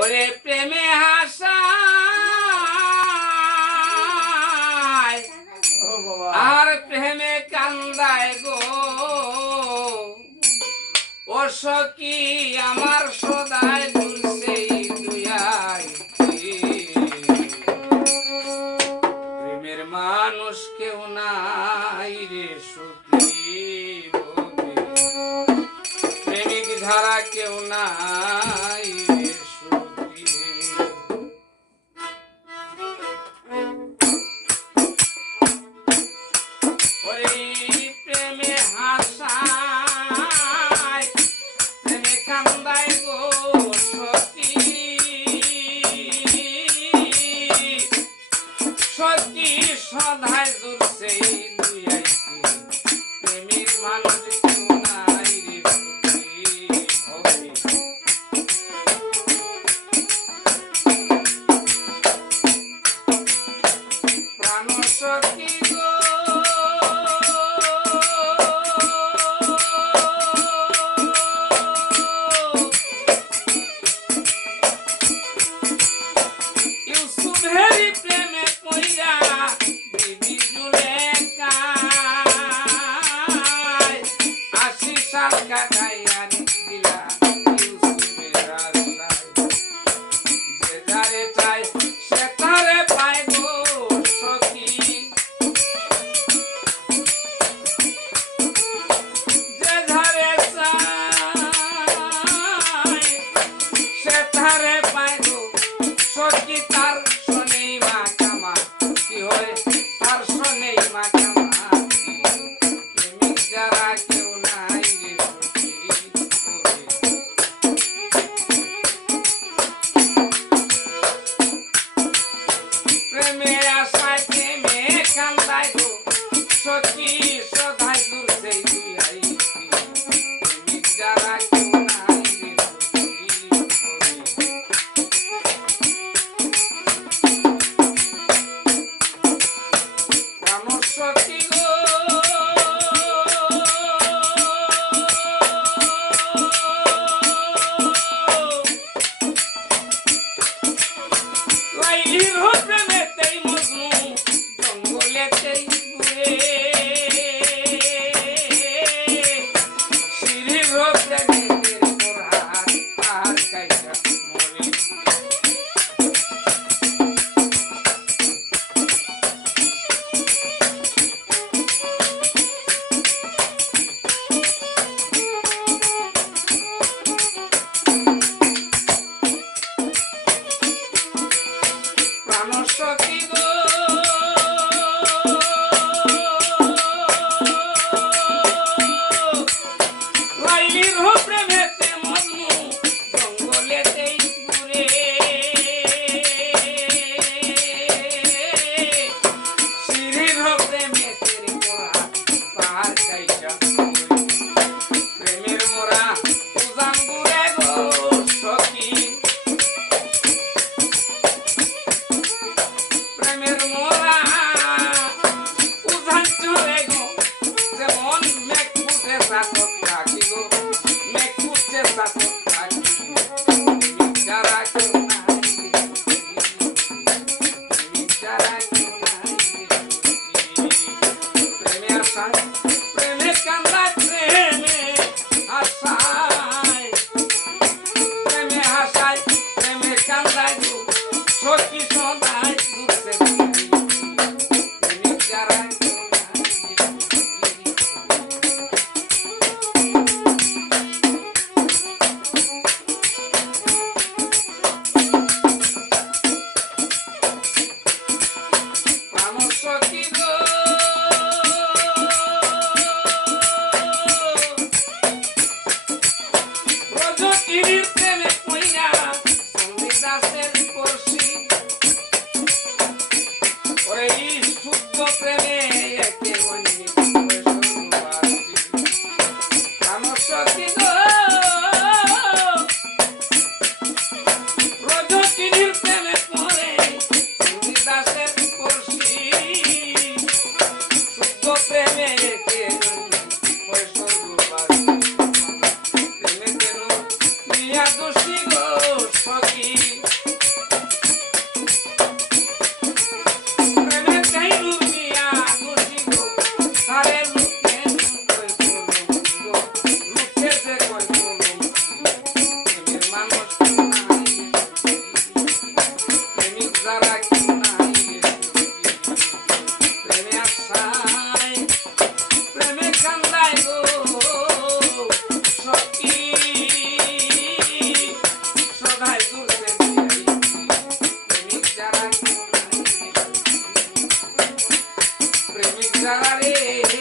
ওরে প্রেমে হাসায় আর প্রেমে কান্দায় গো ও সখী আমার সদায় দুলছে দুয়াই প্রেমের মানুষ কেউ নাই রে সখী প্রেমিক ধারা কেউ নাই রে সখী ওরে প্রেমে হাসায় প্রেমে কান্দায় গো সখী সখী সদায় জুড়ছে দুয়াই প্রেমিক মানুষ কেউ নাই রে সখী প্রাণ সখী গো ইউসুফেরি প্রেমে পইরা বিবি জুলেখায় ৮০ সাল কাটাইয়া দিলা ইউসুফের আশায় যে যারে চায় সে তারে পায় গো সখী যে যারে চায় সে তারে পায় গো সখী তার শোনেই মা কামা কি হয় তার শোনেই মা কামা প্রেমিক যারা কেউ নাই রে সখী প্রেমে আশায় প্রেমে কান্দায় গো সখী সদাই দুলছে দুয়াই প্রেমিক যারা কেউ নাই রে সখী প্রাণ সখী গো লাইলির প্রেমেতেই মজনু জঙ্গলেতেই ঘুরে সিঁড়ির প্রেমেতের পরহার আর কাইটা মরে প্রাণ সখী গো লাইলির প্রেমেতে মজনু জঙ্গলেতেই ঘুরে সিঁড়ির প্রেমেতের মোরা পাহাড় কাইটা প্রেমের মোরা উজান ঘুরে গো সখী প্রেমের মোরা উজান চলে গো যেমন মেঘ ফুটে সাথে থাকি গো মেঘ ফুটে সাথে থাকি প্রেমিক যারা কেউ নাই রে সখী প্রেমিক যারা কেউ নাই রে সখী প্রেমে আশায় প্রেমে কান্দায় প্রেমে আশায় প্রেমে হাসায় প্রেমে কান্দায় গো সখী সদাই দুলছে দুয়াই প্রেমিক যারা কেউ নাই রে সখী প্রাণ সখী গো রজকিনীর প্রেমে পইরা সন্ধিদাসের পড়শি ওরে এই শুদ্ধ প্রেমে একে অন্যে স্বর্গবাসী প্রাণ সখী গো রজকিনীর প্রেমে পড়ে সন্ধিদাসের পড়শি শুদ্ধ প্রেমে একে অন্যে স্বর্গবাসী প্রেমে কেন মিয়া দোষী গো সখী প্রেমিক যারা রে